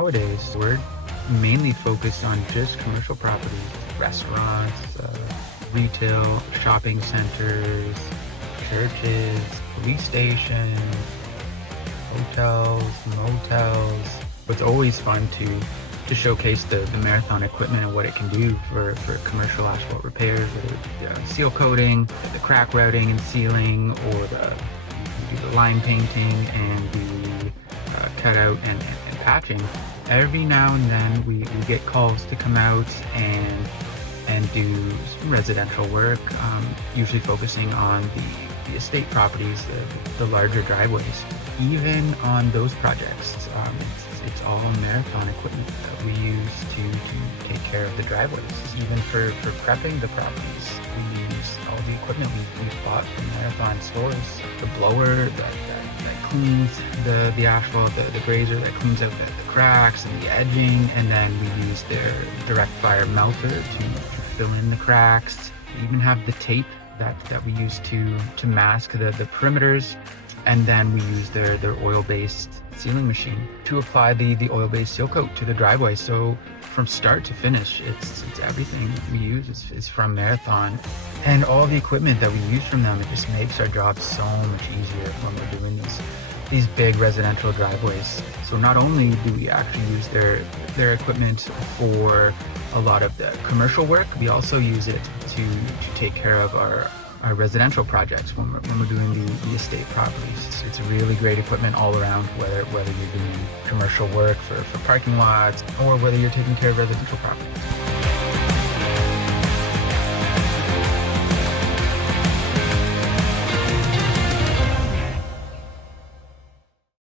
nowadays, we're mainly focused on just commercial properties, restaurants, retail, shopping centers, churches, police stations, hotels, motels. It's always fun to showcase the Marathon equipment and what it can do for commercial asphalt repairs, whether it's seal coating, the crack routing and sealing, or you do the line painting and the cutout and patching. Every now and then we get calls to come out and do some residential work, usually focusing on the estate properties, the larger driveways. Even on those projects, it's all Marathon equipment that we use to take care of the driveways. Even for prepping the properties, we use all the equipment we've bought from Marathon stores. The blower that cleans the asphalt, the grazer that cleans out the cracks and the edging, and then we use their direct fire melter to fill in the cracks. We even have the tape that we use to mask the perimeters, and then we use their oil-based sealing machine to apply the oil-based seal coat to the driveway. So from start to finish, it's everything we use is from Marathon, and all the equipment that we use from them. It just makes our job so much easier when we're doing these big residential driveways. So not only do we actually use their equipment for a lot of the commercial work, we also use it to take care of our residential projects when we're doing the estate properties. It's really great equipment all around, whether you're doing commercial work for parking lots or whether you're taking care of residential properties.